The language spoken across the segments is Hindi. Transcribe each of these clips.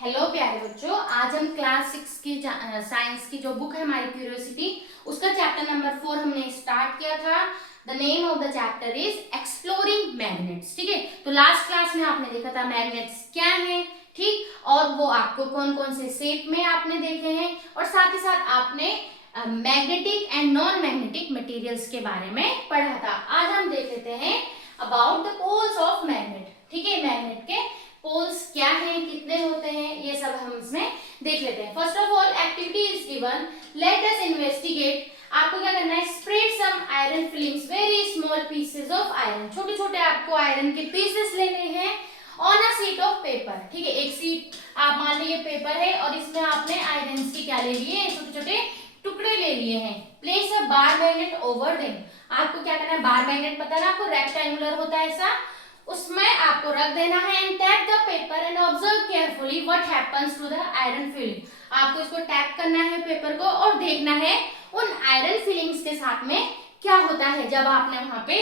हेलो प्यारे बच्चों, आज हम क्लास 6 की साइंस की जो बुक है हमारी क्यूरियोसिटी, उसका चैप्टर नंबर 4 हमने स्टार्ट किया था। The name of the chapter is exploring magnets. ठीक है, तो लास्ट क्लास में आपने देखा था मैग्नेट्स क्या है, ठीक, और वो आपको कौन कौन से शेप में आपने देखे हैं, और साथ ही साथ आपने magnetic and non magnetic materials के बारे में पढ़ा था। आज हम देख लेते हैं about the poles of magnet. ठीक है, मैग्नेट के पोल्स क्या हैं, कितने होते हैं, ये सब हम इसमें देख लेते हैं। First of all activity is given, let us investigate. आपको क्या करना है, spread some iron filings, very small pieces of iron, छोटे छोटे आपको आयरन के पीसेस लेने हैं on a sheet of paper. ठीक है, एक शीट आप मान लीजिए पेपर है और इसमें आपने आयरन की क्या ले लिए, छोटे छोटे टुकड़े ले लिए हैं। प्लेस अ बार मैग्नेट ओवर देम। आपको क्या करना है, बार मैग्नेट पता है ना आपको, रेक्टेंगुलर होता है ऐसा, उसमें आपको रख देना है। And tap the paper and observe carefully what happens to the iron filing. आपको इसको टैप करना है पेपर को और देखना है उन आयरन फिलिंग्स के साथ में क्या होता है जब आपने वहां पे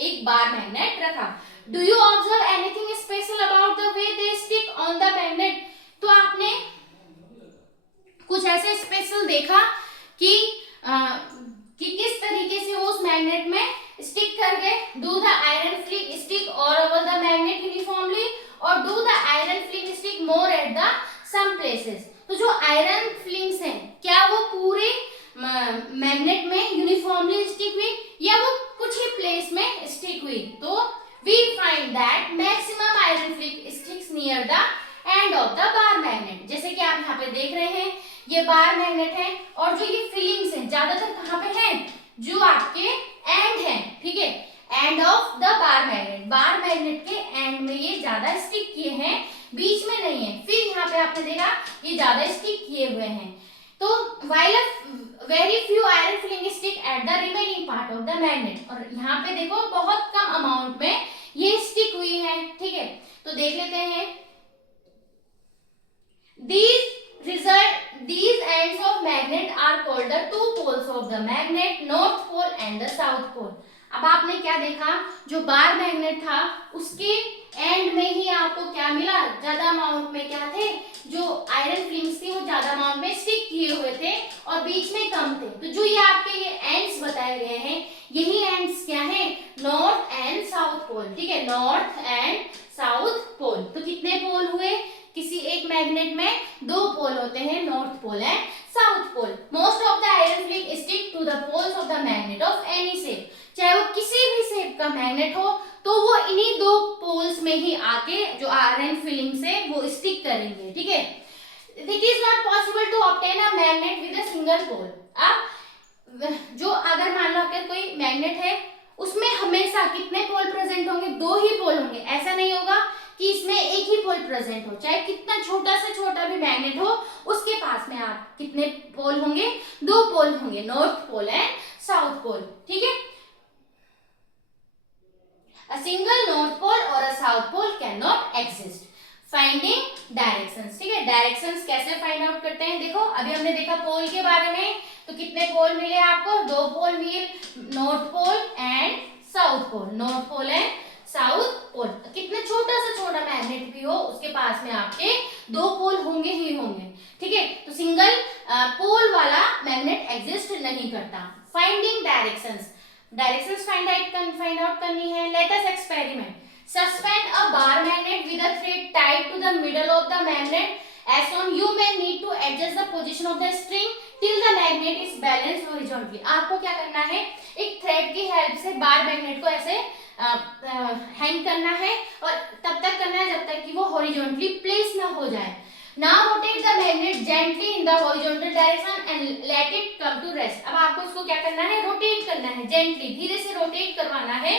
एक बार मैग्नेट रखा। Do you observe anything special about the way they stick on the magnet. तो आपने कुछ ऐसे स्पेशल देखा कि किस तरीके से वो उस मैग्नेट में स्टिक कर गए। Do the iron flick stick all over the magnet uniformly, और do the iron flick stick more at the some places. तो जो आयरन फ्लिंग्स हैं क्या वो पूरे मैग्नेट में यूनिफॉर्मली स्टिक हुई या वो कुछ ही प्लेस में स्टिक हुई। तो we find that maximum iron flick sticks near the end of the bar magnet. जैसे कि आप यहाँ पे देख रहे हैं ये बार मैग्नेट है और जो ये फिलिंग्स हैं ज्यादातर कहाँ पे हैं, जो आपके एंड है। ठीक है, and of the bar magnet, bar magnet के एंड में ये ज्यादा स्टिक किए हैं, बीच में नहीं है। फिर यहाँ पे आपने देखा ये ज्यादा स्टिक किए हुए हैं। तो while a very few iron filling stick at the remaining part of the magnet, और यहाँ पे देखो बहुत कम अमाउंट में ये स्टिक हुई है। ठीक है, तो देख लेते हैं। These ends of magnet are called the two poles of the magnet, north pole and the south pole। अब आपने क्या देखा, जो बार मैग्नेट था उसके एंड में ही आपको क्या मिला, ज्यादा अमाउंट में क्या थे, जो आयरन फिलिंग्स थी वो ज्यादा अमाउंट में स्टिक किए हुए थे और बीच में कम थे। तो जो ये आपके ये एंड्स बताए गए हैं, यही एंड्स क्या है, नॉर्थ एंड साउथ पोल। ठीक है, नॉर्थ एंड साउथ पोल। तो कितने पोल हुए, किसी एक मैग्नेट में दो पोल होते हैं, north pole and south pole. Most of the iron filing stick to the poles of the magnet of any shape. चाहे वो किसी भी शेप का मैग्नेट हो तो वो इन्हीं दो पोल्स में ही आके जो आयरन फिलिंग से वो स्टिक करेंगे। ठीक है, it is not possible to obtain a magnet with a single pole. अब जो अगर मान लो अगर कोई मैग्नेट है उसमें हमेशा कितने पोल प्रेजेंट होंगे, दो ही पोल होंगे। ऐसा नहीं होगा कि इसमें एक ही पोल प्रेजेंट हो, चाहे कितना छोटा से छोटा भी मैग्नेट हो उसके पास में आप कितने पोल होंगे, दो पोल होंगे, north pole and south pole. ठीक है, a single north pole or a south pole cannot exist। Finding directions. ठीक है, डायरेक्शंस कैसे फाइंड आउट करते हैं, देखो अभी हमने देखा पोल के बारे में, तो कितने पोल मिले आपको, दो पोल मिले, north pole and south pole, north pole and south pole. कितना छोटा सा छोटा मैग्नेट भी हो उसके पास में आपके दो पोल होंगे ही होंगे। ठीक है, तो सिंगल पोल वाला मैग्नेट एग्जिस्ट नहीं करता। Finding directions, directions find out करनी है। Let us experiment. Suspend a bar magnet with a thread tied to the middle of the magnet as shown। You may need to adjust the position of the string till the magnet is balanced horizontally। आपको क्या करना है, एक थ्रेड की हेल्प से बार मैग्नेट को ऐसे हैंग करना है और तब तक करना है जब तक कि वो हॉरिजॉन्टली प्लेस ना हो जाए। Now rotate the magnet gently in the horizontal direction and let it come to rest। अब आपको इसको क्या करना है, रोटेट करना है, जेंटली धीरे से रोटेट करवाना है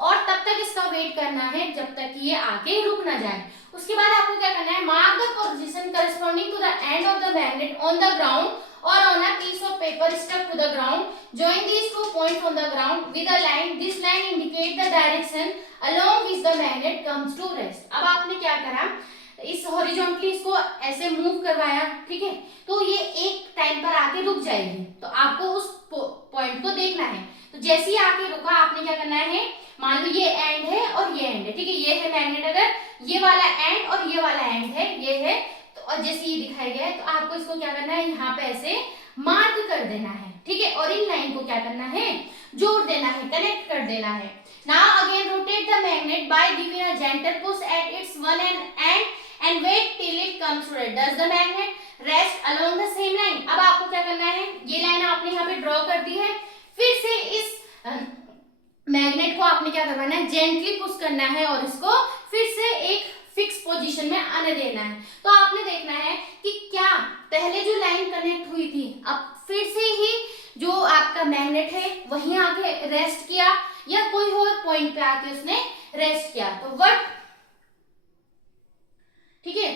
और तब तक इसका वेट करना है जब तक कि ये आके रुक ना जाए। उसके बाद आपको क्या करना है, mark the position corresponding to the end of the magnet on the ground or on a piece of paper stuck to the ground। Join these two points on the ground with a line। This line indicates the direction along which the magnet comes to rest। अब आपने क्या करा, इस हॉरिजॉन्टली इसको ऐसे मूव करवाया। ठीक है, तो ये एक टाइम पर आके रुक जाएगी, तो आपको उस पॉइंट को देखना है। तो जैसे ही आके रुका आपने क्या करना है, मान लो ये एंड है और ये एंड है। ठीक है, ये है मैग्नेट, अगर ये वाला एंड और ये वाला एंड है, ये है तो और जैसे ये दिखाया गया है, तो आपको इसको क्या करना है, यहाँ पे ऐसे मार्क कर देना है, ठीक है, और इन लाइन को क्या करना है, जोड़ देना है, कनेक्ट कर देना है। Now again rotate the magnet by giving a gentle push at its one and and wait till it comes to rest. Does the magnet rest along the same line? अब आपको क्या करना है, ये लाइन आपने यहाँ पे ड्रॉ कर दी है, फिर से इस मैग्नेट को आपने क्या करवाना है, जेंटली पुश करना है और इसको फिर से एक फिक्स पोजीशन में आने देना है। तो आपने देखना है कि क्या पहले जो लाइन कनेक्ट हुई थी, अब फिर से ही जो आपका मैग्नेट है वहीं आके रेस्ट किया या कोई और पॉइंट पे आके उसने रेस्ट किया। तो व्हाट, ठीक है,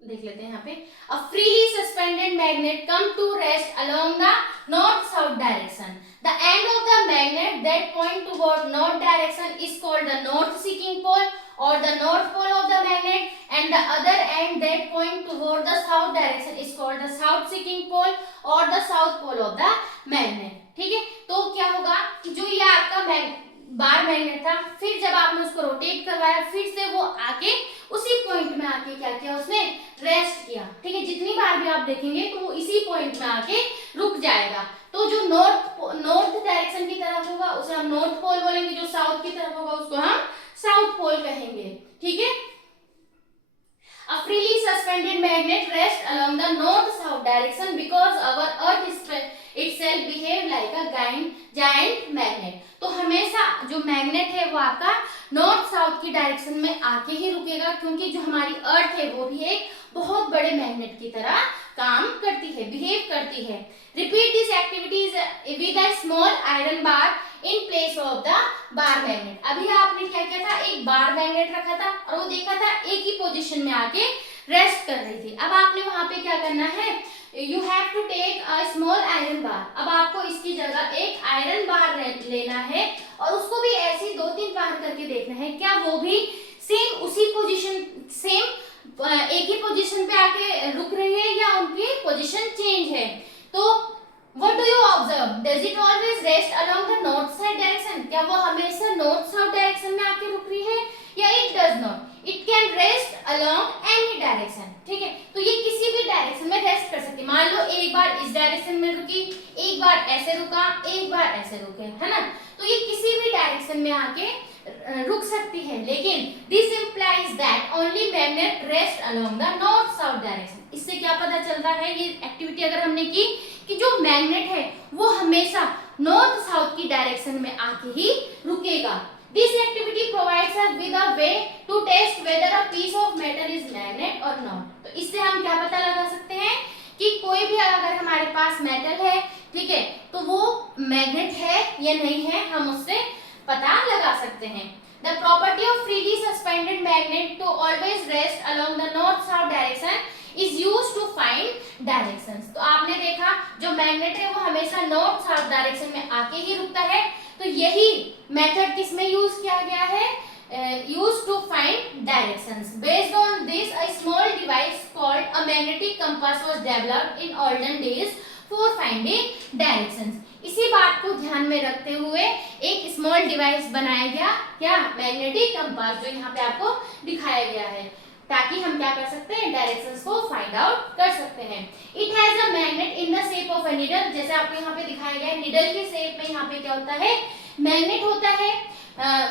देख लेते हैं यहाँ पे, a freely suspended magnet come to rest along the north south direction. The end of the magnet that point toward north direction is called the north seeking pole or the north pole of the magnet, and the other end that point toward the south direction is called the south seeking pole or the south pole of the magnet। ठीक है, तो क्या होगा कि जो ये आपका बार मैग्नेट था, फिर जब आपने उसको रोटेट करवाया, फिर से वो आके उसी पॉइंट में आके क्या किया, उसने रेस्ट किया। ठीक है, जितनी बार भी आप देखेंगे तो वो इसी पॉइंट में आके रुक जाएगा। तो जो नॉर्थ डायरेक्शन की तरफ होगा उसे हम नॉर्थ पोल बोलेंगे, जो साउथ की तरफ होगा उसको हम साउथ पोल कहेंगे। ठीक है, a freely suspended magnet rests along the north-south direction because our earth itself behave like a giant magnet। तो हमेशा जो मैग्नेट है वो आपका नॉर्थ साउथ की डायरेक्शन में आके ही रुकेगा, क्योंकि जो हमारी अर्थ है वो भी एक बहुत बड़े मैग्नेट की तरह काम करती है, बिहेव करती है। Repeat this activities with a small iron bar in place of the bar magnet. अभी आपने क्या किया था, एक बार मैग्नेट रखा था और वो देखा था एक ही पोजीशन में आके रेस्ट कर रही थी। अब आपने वहां पे क्या करना है, you have to take a small iron bar. अब आपको इसकी जगह एक आयरन बार लेना है और उसको भी ऐसे 2-3 बार करके देखना है क्या वो भी सेम उसी पोजीशन, सेम एक ही पोजीशन पे आके रुक रही है या उनकी पोजीशन चेंज है। तो What do you observe? Does it always rest along the north side direction? क्या वो हमेशा north south direction में आके रुक रही है या it does not? It can rest along any direction। ठीक है, तो ये किसी भी डायरेक्शन में रेस्ट कर सकती है। मान लो एक बार इस डायरेक्शन में रुकी, एक बार ऐसे रुका, एक बार ऐसे रुके, है ना, तो ये किसी भी डायरेक्शन में आके रुक सकती है। लेकिन this implies that only magnet rest along the north south direction. इससे क्या पता चलता है, ये एक्टिविटी अगर हमने की कि जो मैग्नेट है वो हमेशा नॉर्थ साउथ की डायरेक्शन में आके ही रुकेगा। This activity provides us with a way to test whether a piece of metal is magnet और नॉट। तो इससे हम क्या पता लगा सकते हैं कि कोई भी अगर हमारे पास मेटल है, ठीक है, तो वो मैग्नेट है या नहीं है, हम उससे पता लगा सकते हैं। The property of freely suspended magnet to always rest along the north-south direction is used to find directions। तो आपने देखा जो मैग्नेट है वो हमेशा नॉर्थ साउथ डायरेक्शन में आके ही रुकता है। तो यही मेथड किसमें यूज किया गया है, used to find directions। Based on this, a small device called a magnetic compass was developed in olden days for finding directions। इसी बात को ध्यान में रखते हुए एक स्मॉल डिवाइस बनाया गया, क्या, मैग्नेटिक कंपास, जो यहाँ पे आपको दिखाया गया है, ताकि हम क्या कर सकते हैं, डायरेक्शंस को फाइंड आउट कर सकते हैं। It has a magnet in the shape of a needle. जैसे आपको यहाँ पे दिखाया गया है, नीडल के शेप में यहाँ पे क्या होता है, मैग्नेट होता है,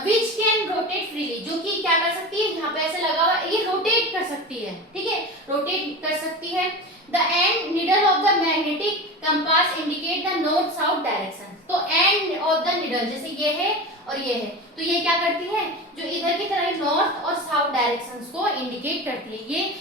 विच कैन रोटेट फ्रीली, जो कि क्या कर सकती है, यहाँ पे ऐसे लगा हुआ, ये रोटेट कर सकती है। ठीक है, रोटेट कर सकती है। The end needle of the magnetic compass indicate the north south direction। तो end of the needle जैसे ये है और ये है, तो ये क्या करती है, जो इधर की तरह नॉर्थ और साउथ डायरेक्शंस को इंडिकेट करती है। ये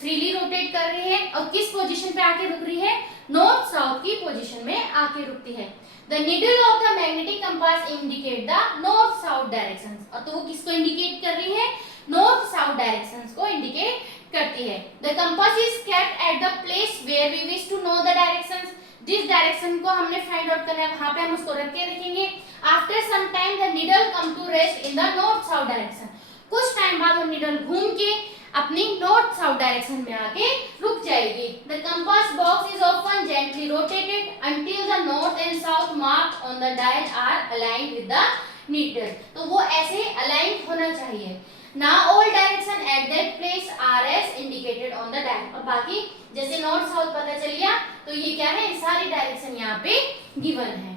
फ्रीली रोटेट कर रही है और किस पोजीशन पे आके रुक रही है, नॉर्थ साउथ की पोजीशन में आके रुकती है। The needle of the magnetic compass indicate the north south directions। और तो वो किसको इंडिकेट कर रही है, नॉर्थ साउथ डायरेक्शंस को इंडिकेट करती है। The compass is kept at the place where we wish to know the directions। जिस डायरेक्शन को हमने फाइंड आउट करना है वहां पे हम उसको रख के रखेंगे। After some time the needle come to rest in the north south direction। कुछ टाइम बाद वो निडल घूम के अपनी नॉर्थ साउथ डायरेक्शन में आके रुक जाएगी। The compass box is often gently rotated until the north and south mark on the dial are aligned with the needle। तो वो ऐसे अलाइन होना चाहिए। Now all direction at that place are as indicated। Located on the direction. और बाकी जैसे नॉर्थ साउथ पता चल गया, तो ये क्या है, सारी डायरेक्शन यहाँ पे गिवन है।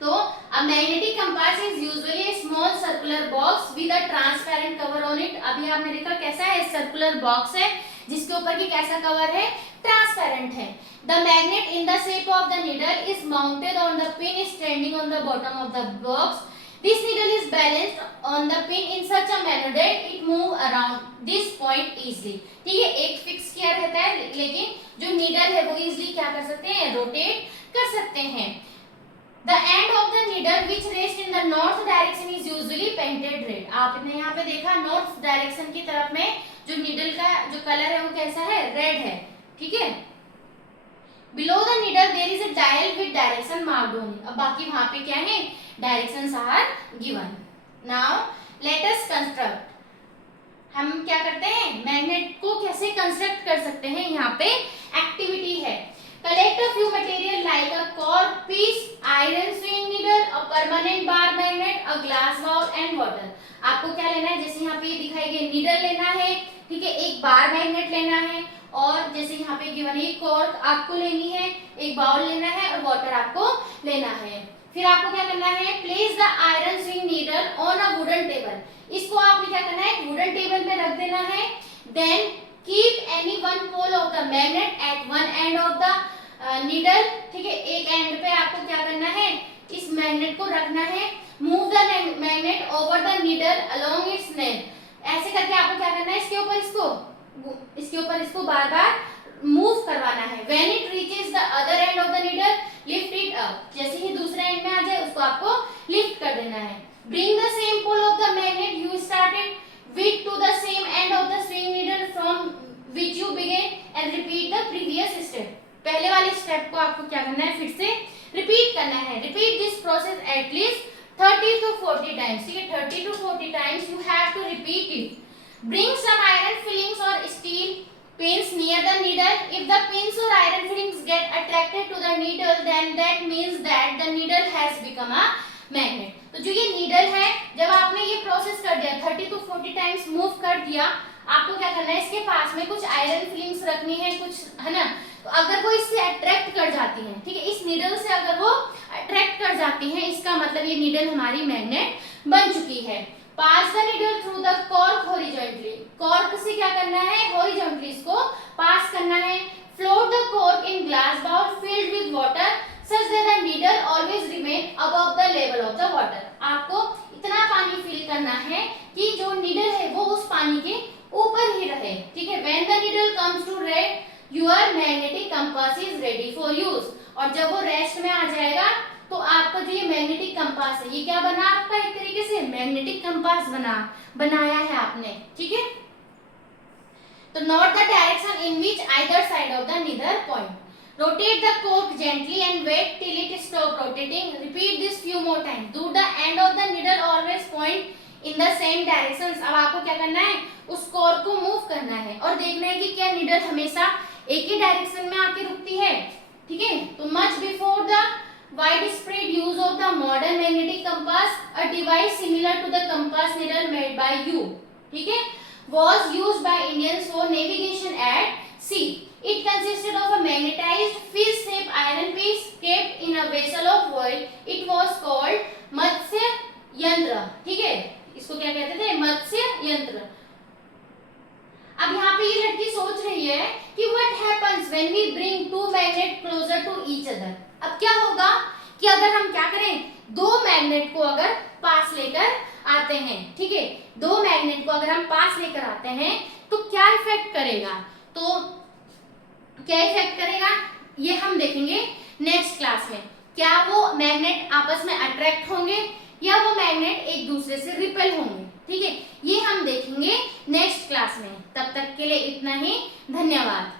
तो a magnetic compass is usually A small circular box with a transparent cover on it. अभी आपने देखा कैसा है, सर्कुलर बॉक्स है जिसके ऊपर की कैसा कवर है, ट्रांसपेरेंट है। The magnet in the shape of the needle is mounted on the pin standing on the bottom of the box. This needle is balanced on the pin in such a manner that it move around this point easily। ठीक है, एक फिक्स किया रहता है, लेकिन जो नीडल है वो इजीली क्या कर सकते हैं, रोटेट कर सकते हैं। The end of the needle which rests in the north direction is usually painted red। आपने यहाँ पे देखा नॉर्थ डायरेक्शन की तरफ में जो नीडल का जो कलर है वो कैसा है, रेड है। ठीक है, Below the needle there is a dial with direction marked on it। अब बाकी वहां पे क्या है, directions are given। Now let us construct। हम क्या करते हैं, मैग्नेट को कैसे कंस्ट्रक्ट कर सकते हैं, यहाँ पे एक्टिविटी है। Collect a few material like a cork piece, iron swing needle, a permanent bar magnet, a glass bowl and water। आपको क्या लेना है, जैसे यहाँ पे दिखाई गई नीडल लेना है, ठीक है, एक बार मैग्नेट लेना है, और जैसे यहाँ पे गिवन है कॉर्क आपको लेनी है, एक बाउल लेना है और वाटर आपको लेना है। फिर आपको क्या करना है, place the iron swing needle on a wooden table. इसको आपने क्या करना है, वुडन टेबल में रख देना है। Then keep any one pole of the magnet at one end of the needle. ठीक है, एक एंड पे आपको क्या करना है, इस मैग्नेट को रखना है। Move the magnet over the needle along its length. ऐसे करके आपको क्या करना है, इसके ऊपर इसको बार बार मूव करवाना है। When it reaches the other end of the needle, lift it up। जैसे ही दूसरे एंड में आ जाए उसको आपको लिफ्ट कर देना है। Bring the same pole of the magnet you started with to the same end of the swing needle from which you began and repeat the previous step। पहले वाले स्टेप को आपको क्या करना है, फिर से रिपीट करना है। Repeat this process at least 30 to 40 times। ठीक है, 30 to 40 times you have to repeat it। Bring some iron fillings or steel pins near the needle। If the pins or iron fillings get attracted to the needle, then that means that the needle has become a magnet। तो जो ये needle है, जब आपने ये प्रोसेस कर दिया, 30 to 40 टाइम्स मूव कर दिया, आपको क्या करना है, इसके पास में कुछ आयरन फिलिंग्स रखनी है, कुछ है ना। तो अगर वो इससे अट्रैक्ट कर जाती है, ठीक है, इस नीडल से अगर वो अट्रैक्ट कर जाती है, इसका मतलब ये नीडल हमारी मैग्नेट बन चुकी है। Pass the needle through the cork horizontally. Cork से क्या करना है, हॉरिजॉन्टली इसको पास करना है। Float the cork in glass bowl filled with water such that the needle always remain above the level of the water. आपको इतना पानी फिल करना है कि जो नीडल है वो उस पानी के ऊपर ही रहे। ठीक है, when the needle comes to rest your magnetic compass is ready for use. और जब वो रेस्ट में आ जाएगा तो आपका जो ये मैग्नेटिक कंपास है, ये क्या बना आपका, एक तरीके से मैग्नेटिक कंपास बनाया है आपने। ठीक है, तो note the direction in which either side of the needle point. Rotate the cork gently and wait till it stop rotating. Repeat this few more time. Do the end of the needle always point in the same direction. अब आपको क्या करना है, उस कॉर्क को मूव करना है और देखना है कि क्या नीडल हमेशा एक ही डायरेक्शन में आके रुकती है। ठीक है, तो much before the widespread use of the modern magnetic compass, a device similar to the compass needle made by you, ठीक है, was used by Indians for navigation at sea। It consisted of a magnetized fish-shaped iron piece kept in a vessel of oil। It was called मत्स्य यंत्र। ठीक है, इसको क्या कहते थे, मत्स्य यंत्र। अब यहाँ पे ये लड़की सोच रही है कि what happens when we bring two magnets closer to each other। अब क्या होगा कि अगर हम क्या करें, दो मैग्नेट को अगर पास लेकर आते हैं, ठीक है, दो मैग्नेट को अगर हम पास लेकर आते हैं तो क्या इफेक्ट करेगा। तो क्या इफेक्ट करेगा ये हम देखेंगे नेक्स्ट क्लास में। क्या वो मैग्नेट आपस में अट्रैक्ट होंगे या वो मैग्नेट एक दूसरे से रिपेल होंगे। ठीक है, ये हम देखेंगे नेक्स्ट क्लास में। तब तक के लिए इतना ही, धन्यवाद।